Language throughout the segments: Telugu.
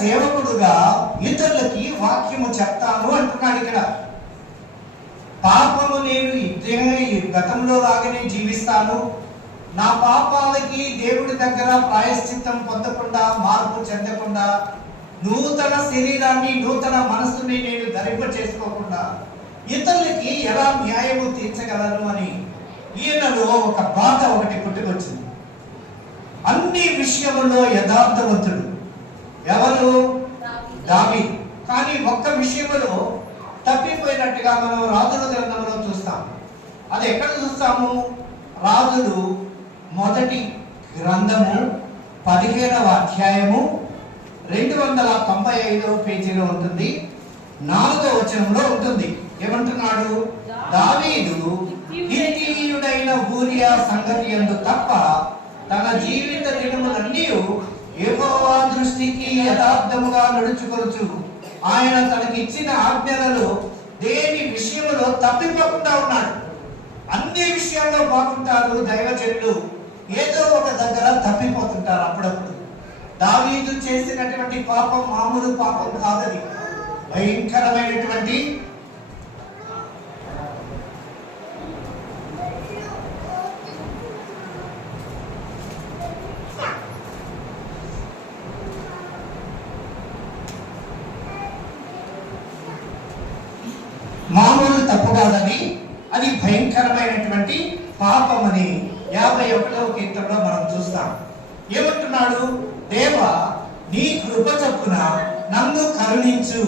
సేవకుడుగా ఇతరులకి వాక్యము చెప్తాను అంటున్నాడు. ఇక్కడ పాపము నేను గతంలో లాగానే జీవిస్తాను, నా పాపాలకి దేవుడి దగ్గర ప్రాయశ్చిత్తం పొందకుండా, మార్పు చెందకుండా, నూతన శరీరాన్ని నూతన మనస్సుని నేను ధరింప చేసుకోకుండా ఇతరులకి ఎలా న్యాయము తీర్చగలను అని ఈయనలో ఒక బాధ ఒకటి పుట్టుకొచ్చింది. అన్ని విషయముల్లో యథార్థవంతుడు ఎవరు? దావీదు. కానీ ఒక్క విషయంలో తప్పిపోయినట్టుగా మనం రాజుల గ్రంథంలో చూస్తాం. అది ఎక్కడ చూస్తాము? రాజులు మొదటి గ్రంథము 15వ అధ్యాయము 295వ పేజీలో ఉంటుంది, 4వ వచనంలో ఉంటుంది. ఏమంటున్నాడు? దావీదు హిత్తీయుడైన ఊరియా సంగతి యందు తప్ప తన జీవిత దినములన్నీ యెహోవా దృష్టికి యథార్థముగా నడుచుకొనుచు ఆయన తనకిచ్చిన ఆజ్ఞలలో దేని విషయంలో తప్పిపోకుండా ఉన్నాడు. అన్ని విషయాల్లో బాగుంటారు దైవజనులు, ఏదో ఒక దగ్గర తప్పిపోతుంటారు అప్పుడప్పుడు. దావీదు చేసినటువంటి పాపం మామూలు పాపం కాదని, భయంకరమైనటువంటి మామూలు తప్పు కాదని, అది భయంకరమైనటువంటి పాపమని 51వ కీర్తనలో మనం చూస్తాం. ఏమంటున్నాడు? దేవా, నీ కృప చొప్పున నన్ను కరుణించు,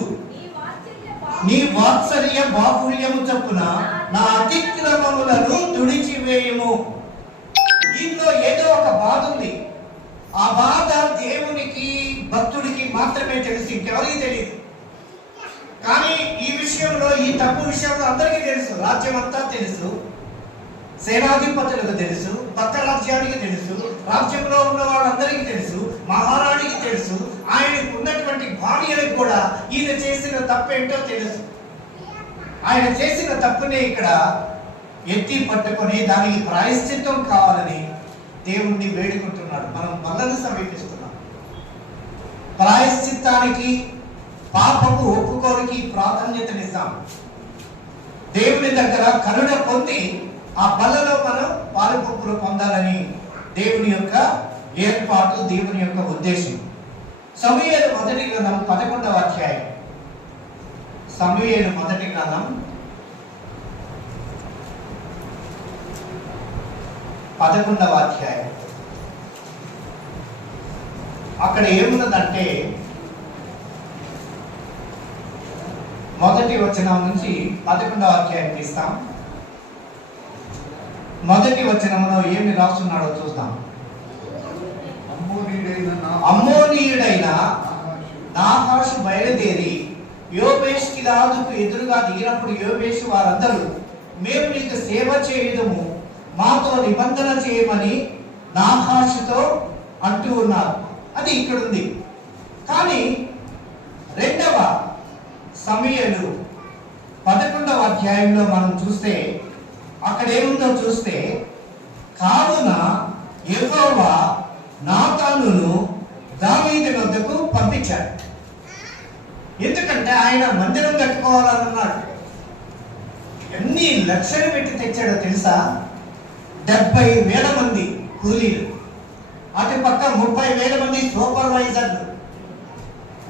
నీ వాత్సల్య బాహుళ్యము చొప్పున నా అతిక్రమములను తుడిచివేయము. దీనిలో ఏదో ఒక బాధ ఉంది. ఆ బాధ దేవునికి, భక్తుడికి మాత్రమే తెలుసు, ఇంకెవరికి తెలియదు. కానీ ఈ విషయంలో, ఈ తప్పు విషయంలో అందరికీ తెలుసు. రాజ్యం అంతా తెలుసు, సేనాధిపతులకు తెలుసు, పక్క రాజ్యానికి తెలుసు, రాజ్యంలో ఉన్న వాళ్ళందరికీ తెలుసు, మహారాణికి తెలుసు, ఆయనకు ఉన్నటువంటి భార్యలకు కూడా ఈయన చేసిన తప్పేంటో తెలుసు. ఆయన చేసిన తప్పునే ఇక్కడ ఎత్తి పట్టుకొని దానికి ప్రాయశ్చిత్తం కావాలని దేవుణ్ణి వేడుకుంటున్నాడు. మనం బలను సమీపిస్తున్నాం. ప్రాయశ్చిత్తానికి, పాపపు ఒప్పుకోనికి ప్రాధాన్యతనిస్తాం. దేవుని దగ్గర కరుణ పొంది ఆ బలలో మనం పాలుపొప్పులు పొందాలని దేవుని యొక్క ఏర్పాటు, దేవుని యొక్క ఉద్దేశం. సమూయేలు మొదటి గ్రంథం 11వ అధ్యాయం. సమూయేలు మొదటి గ్రంథం 11వ అధ్యాయం. అక్కడ ఏమున్నదంటే, మొదటి వచనం నుంచి 11వ అధ్యాయం తీస్తాం. మొదటి వచనంలో ఏమి రాస్తున్నాడో చూద్దాం. అమ్మోనీయుడైన నాహాషు బయలుదేరి యోబేష్ గిలాదుకు ఎదురుగా దిగినప్పుడు యోబేషు వారందరూ, మేము నీకు సేవ చేయుదము, మాతో నిబంధన చేయమని నాహాషుతో అంటూ ఉన్నారు. అది ఇక్కడ ఉంది. కానీ 2వ సమూయేలు 11వ అధ్యాయంలో మనం చూస్తే అక్కడ ఏముందో చూస్తే, కావున యెహోవా నాతానును దావీదు వద్దకు పంపించాడు. ఎందుకంటే ఆయన మందిరం కట్టుకోవాలన్నాడు. ఎన్ని లక్షలు పెట్టి తెచ్చాడో తెలుసా? 70,000 మంది కూలీలు, అటు పక్క 30,000 మంది సూపర్వైజర్లు.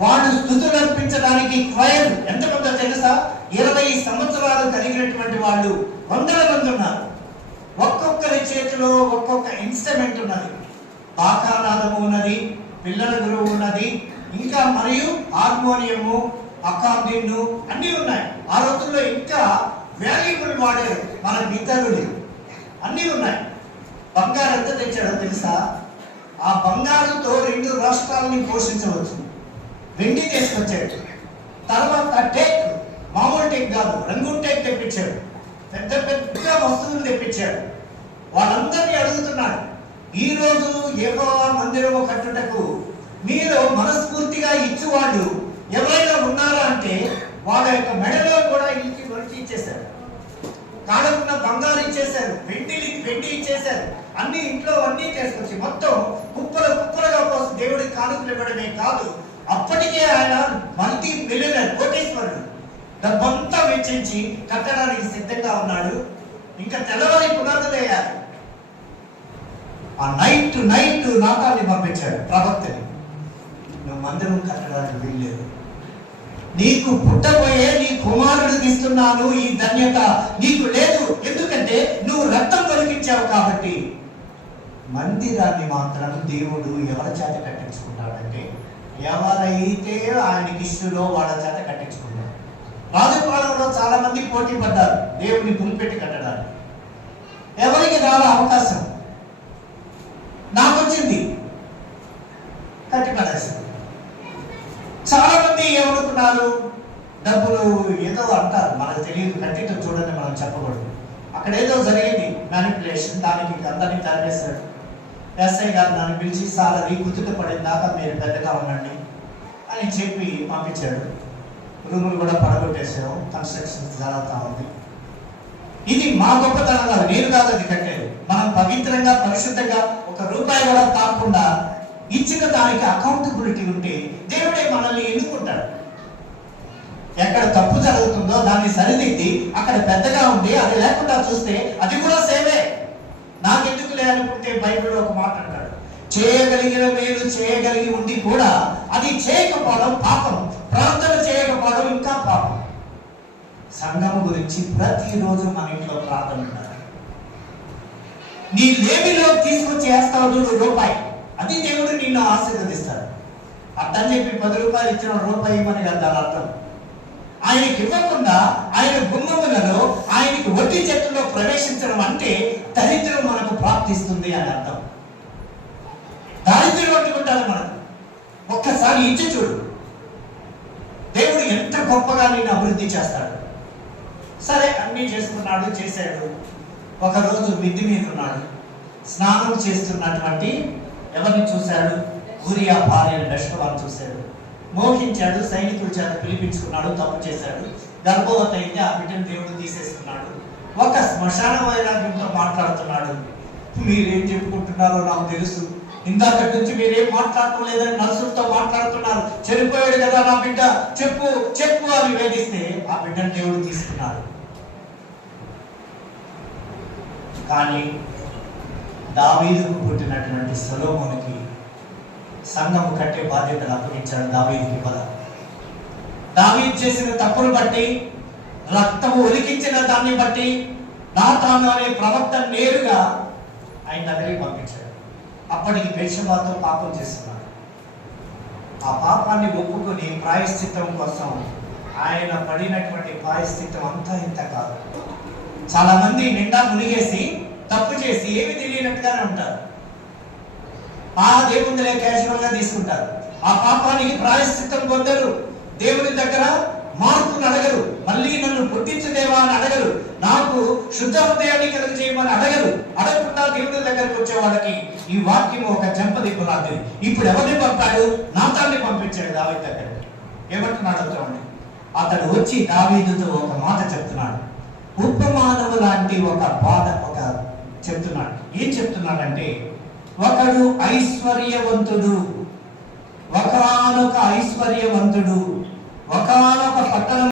వాళ్ళు స్తుతులు అర్పించడానికి క్వైర్ ఎంతమందో తెలుసా? 20 సంవత్సరాలు కలిగినటువంటి వాళ్ళు 100 మంది ఉన్నారు. ఒక్కొక్కరి చేతిలో ఒక్కొక్క ఇన్స్ట్రుమెంట్ ఉన్నది. బాకానాదము ఉన్నది, పిల్లల గురువు ఉన్నది, ఇంకా మరియు హార్మోనియము, అకార్డియన్ అన్నీ ఉన్నాయి. ఆ రోజుల్లో ఇంకా వాల్యుబుల్ వాడారు మన గిటారులు, అన్నీ ఉన్నాయి. బంగారు ఎంత తెచ్చాడో తెలుసా? ఆ బంగారుతో 2 రాష్ట్రాలని పోషించవచ్చు. వెండి తీసుకొచ్చాడు. తర్వాత టేక్, మామూలు టేక్ కాదు, రంగు టేక్ తెప్పించాడు. పెద్ద పెద్ద వస్తువులు తెప్పించాడు. వాళ్ళందరినీ అడుగుతున్నాడు, ఈ రోజు యెహోవా మందిరము కట్టుటకు మీరు మనస్ఫూర్తిగా ఇచ్చేవాళ్ళు ఎవరైనా ఉన్నారా అంటే వాళ్ళ యొక్క మెడలో కూడా ఇచ్చేశారు. కాడకున్న బంగారు ఇచ్చేశారు, వెండి ఇచ్చేశారు. అన్ని ఇంట్లో అన్నీ చేసుకొచ్చి మొత్తం కుప్పలుగా పోసి దేవుడికి కానుకలు ఇవ్వడమే కాదు, అప్పటికే ఆయన మల్టీ మిలియనర్ కోటీశ్వరుడు, డబ్బంతా వెచ్చించి కట్టడానికి సిద్ధంగా ఉన్నాడు. ఇంకా తెల్లవారి పునాదులు వేయాలి. ఆ నైట్ నాతాన్ని పంపించాడు ప్రవక్తని, నువ్వు మందిరం కట్టడానికి వీల్లేదు, నీకు పుట్టబోయే నీ కుమారుడికి ఇస్తున్నాను, ఈ ధన్యత నీకు లేదు, ఎందుకంటే నువ్వు రక్తం కొలికించావు కాబట్టి. మందిరాన్ని మాత్రం దేవుడు ఎవరి చేత కట్టించుకున్నాడంటే ఎవరైతే ఆయనకి ఇష్టలో వాళ్ళ చేత కట్టించుకున్నాడు. రాజపాలెంలో చాలా మంది పోటీ పడ్డారు దేవుడిని పులిపెట్టి కట్టడానికి. ఎవరికి రాల అవకాశం, నాకు వచ్చింది, కట్టి పడేసింది. చాలా మంది ఏమనుకున్నారు, డబ్బులు ఏదో అంటారు, మనకు తెలియదు, కట్టితో చూడండి మనం చెప్పకూడదు. అక్కడ ఏదో జరిగింది మ్యానిపులేషన్, దానికి అందరినీ తరివేశాడు. ఎస్ఐ గారు నన్ను పిలిచి సాలరీ గుర్తుట పడిన దాకా మీరు పెద్దగా ఉండండి అని చెప్పి పంపించాడు. రూములు కూడా పడగొట్టేసాం, కన్స్ట్రక్షన్ జరుగుతూ ఉంది. ఇది మా గొప్పతనం కాదు, నేను కాదు అది కట్టేది. మనం పవిత్రంగా పరిశుద్ధంగా ఒక రూపాయి కూడా కాకుండా ఇచ్చిన దానికి అకౌంటబిలిటీ ఉంటే దేవుడే మనల్ని ఎన్నుకుంటాడు. ఎక్కడ తప్పు జరుగుతుందో దాన్ని సరిదిద్ది అక్కడ పెద్దగా ఉండి అది లేకుండా చూస్తే అది కూడా సేవే. నాకెందుకు లేనుకుంటే బైబిల్లో ఒక మాట అంటాడు, చేయగలిగిన మేలు చేయగలిగి ఉండి కూడా అది చేయకపోవడం పాపం, ప్రార్థన చేయకపోవడం ఇంకా పాపం. సంఘం గురించి ప్రతిరోజు మన ఇంట్లో ప్రార్థన ఉండాలి. నీ లేమిలో తీసుకొచ్చి వేస్తావు చూడు రూపాయి, అది దేవుడు నిన్ను ఆశీర్వదిస్తాడు. అర్థం చెప్పి 10 రూపాయలు ఇచ్చిన రూపాయి ఇవ్వని కదా దాని అర్థం. ఆయనకి ఇవ్వకుండా ఆయన గుమ్మములలో ఆయనకి వడ్డీ చెట్టులో ప్రవేశించడం అంటే దరిద్రం మనకు ప్రాప్తిస్తుంది అని అర్థం. దారిద్ర్యం పట్టుకుంటారు మనకు. ఒక్కసారి ఇచ్చి చూడు, దేవుడు ఎంత గొప్పగా నిన్ను అభివృద్ధి చేస్తాడు. సరే అన్నీ చేసుకున్నాడు, చేశాడు. ఒకరోజు మిద్ది మీద ఉన్నాడు, స్నానం చేస్తున్నటువంటి ఎవరిని చూశాడు, ఊరియా భార్యను బెత్షెబాను చూశాడు. మోహించాడు, సైనికుల చేత పిలిపించుకున్నాడు, తప్పు చేశాడు, గర్భవతి అయింది, ఆ బిడ్డను దేవుడు తీసేసుకున్నాడు. ఒక శ్మశాన వైరాగ్యంతో మాట్లాడుతున్నాడు. మీరేం చెప్పుకుంటున్నారో నాకు తెలుసు, ఇందాకటి నుంచి మీరేం మాట్లాడటం లేదని నర్సులతో మాట్లాడుతున్నారు, చనిపోయాడు కదా నా బిడ్డ, చెప్పు చెప్పు అని వేధిస్తే ఆ బిడ్డను దేవుడు తీసుకున్నాడు. కానీ దావీదుకు పుట్టినటువంటి సొలొమోనుకి సంఘము కట్టే బాధ్యతలు అప్పగించాడు. దావీదుకి దావీదు చేసిన తప్పులు బట్టి, రక్తము ఒలికించిన దాన్ని బట్టి నాతాను అనే ప్రవక్త నేరుగా ఆయన దగ్గరికి పంపించాడు. అప్పటికి బెత్షెబాతో పాపం చేస్తున్నాడు. ఆ పాపాన్ని ఒప్పుకొని ప్రాయశ్చిత్తం కోసం ఆయన పడినటువంటి ప్రాయశ్చిత్తం అంతా ఇంత కాదు. చాలా మంది నిండా మునిగేసి తప్పు చేసి ఏమి తెలియనట్టుగానే ఉంటారు. ఆ దేవుందులే క్యాజువల్ గా తీసుకుంటారు. ఆ పాపానికి ప్రాయశ్చిత్తం పొందరు, దేవుని దగ్గర మార్పును అడగరు, మళ్ళీ నన్ను పుట్టించదేవా అని అడగరు, నాకు శుద్ధ హృదయాన్ని కలుగు చేయమని అడగరు. అడగకుండా దేవుని దగ్గరకు వచ్చే వాళ్ళకి ఈ వాక్యం ఒక చెంపదిప్పు లాంటిది. ఇప్పుడు ఎవరిని పంపాడు? నాతాన్ని పంపించాడు దావీదు దగ్గరికి. ఏమంటున్నాడు చూడండి, అతడు వచ్చి దావీదుతో ఒక మాట చెప్తున్నాడు, ఉపమానము లాంటి ఒక బాధ చెప్తున్నాడు. ఏం చెప్తున్నాడంటే, ఒకడు ఐశ్వర్యవంతుడు, ఒకానొక ఐశ్వర్యవంతుడు ఒకానొక పట్టణం